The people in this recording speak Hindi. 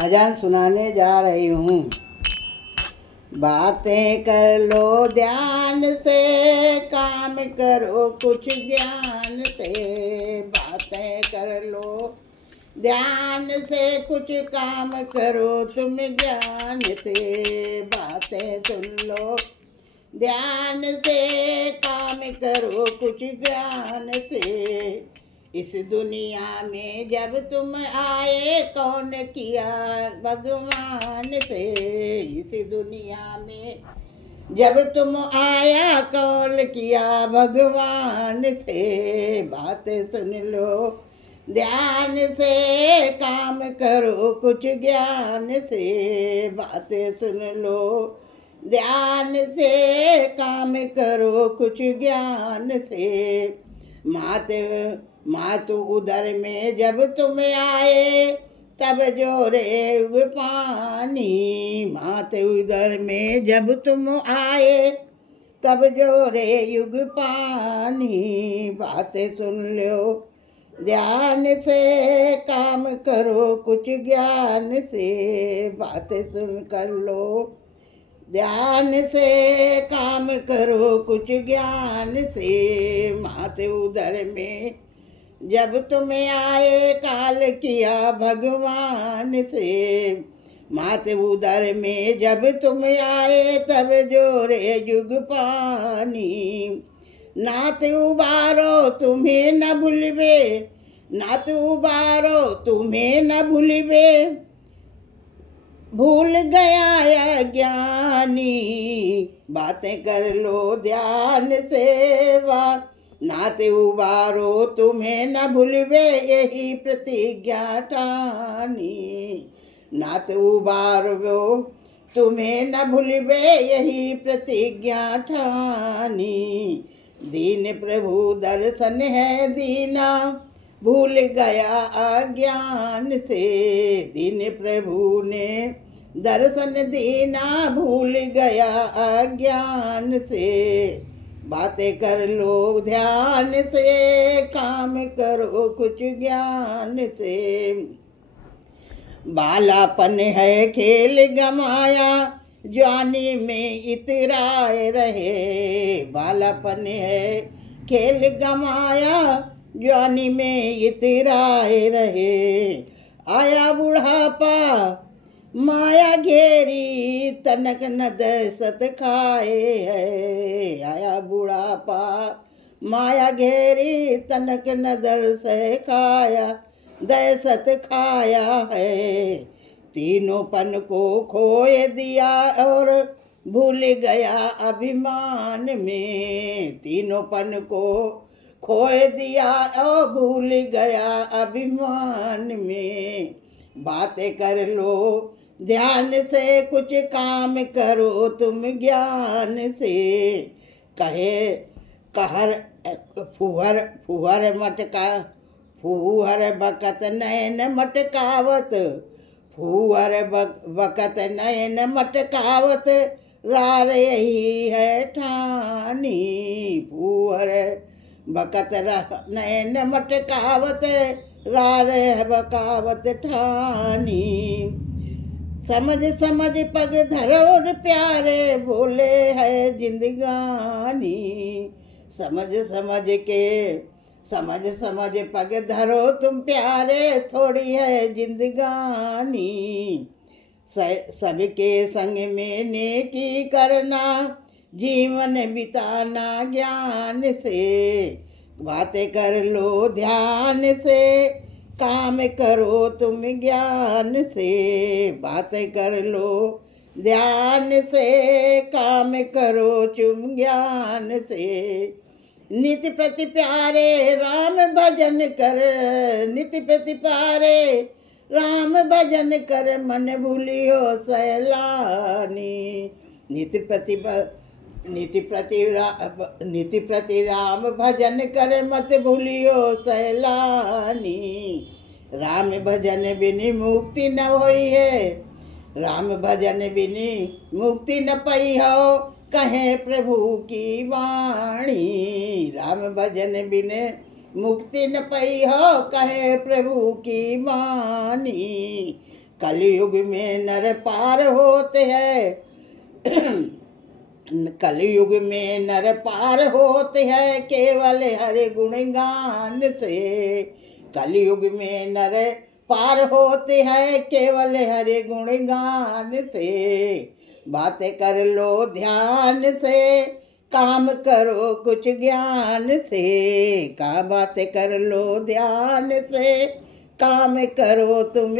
भजन सुनाने जा रही हूँ। बातें कर लो ध्यान से, काम करो कुछ ज्ञान से। बातें कर लो ध्यान से, कुछ काम करो तुम ज्ञान से। बातें सुन लो ध्यान से, काम करो कुछ ज्ञान से। इस दुनिया में जब तुम आए, कौन किया भगवान से। इस दुनिया में जब तुम आया, कौन किया भगवान से। बातें सुन लो ध्यान से, काम करो कुछ ज्ञान से। बातें सुन लो ध्यान से, काम करो कुछ ज्ञान से। मात उदर में जब तुम आए, तब जोरे उग पानी। मात उदर में जब तुम आए, तब जोरे युग पानी। बातें सुन लो ध्यान से, काम करो कुछ ज्ञान से। बातें सुन कर लो ध्यान से, काम करो कुछ ज्ञान से। माते उदर में जब तुम आए, काल किया भगवान से। माते उदर में जब तुम आए, तब जोरे युग पानी। नात उबारो तुम्हें न भूलबे, नात उबारो तुम्हें न भूलबे। भूल गया ज्ञानी, बातें कर लो ध्यान से। नाते उबारो तुम्हें न भूलबे, यही प्रतिज्ञा ठानी। नाते उबारो तुम्हें न भूलबे, यही प्रतिज्ञा ठानी। दीन प्रभु दर्शन है दीना, भूल गया अज्ञान से। दीन प्रभु ने दर्शन दीना, भूल गया अज्ञान से। बातें कर लो ध्यान से, काम करो कुछ ज्ञान से। बालापन है खेल गमाया, जवानी में इतराए रहे। बालापन है खेल गमाया, जवानी में इतराए रहे। आया बुढ़ापा माया घेरी, तनक न दहशत खाए है। आया बुढ़ापा माया घेरी, तनक न दहशत खाया, दहशत खाया है। तीनों पन को खोए दिया और भूल गया अभिमान में। तीनों पन को खोए दिया और भूल गया अभिमान में। बातें कर लो ध्यान से, कुछ काम करो तुम ज्ञान से। कहे कहर फुहर फुहर मटका, फुहर बकत नैन मटकावत। फुहर बकत नैन मटकावत, रार यही है ठानी। फुहर बकत नैन मटकावत, रार बकावत ठानी। समझ समझ पग धरो प्यारे, बोले है जिंदगानी। समझ समझ पग धरो तुम प्यारे, थोड़ी है जिंदगानी। सबके संग में नेकी करना, जीवन बिताना ज्ञान से। बातें कर लो ध्यान से, काम करो तुम ज्ञान से। बातें कर लो ध्यान से, काम करो तुम ज्ञान से। नित्य प्रति प्यारे राम भजन कर, नित्य प्रति प्यारे राम भजन कर, मन भूलियो सैलानी। नित्य प्रति राम भजन कर, मत भूलियो सैलानी। राम भजन बिन मुक्ति न होई है, राम भजन बिन मुक्ति न पई हो, कहे प्रभु की वाणी। राम भजन बिन मुक्ति न पई हो, कहे प्रभु की वाणी। कलयुग में नर पार होते हैं कलयुग में नर पार होते हैं केवल हरि गुणगान से। कलयुग में नर पार होते हैं केवल हरि गुणगान से। बातें कर लो ध्यान से, काम करो कुछ ज्ञान से। बातें कर लो ध्यान से, काम करो तुम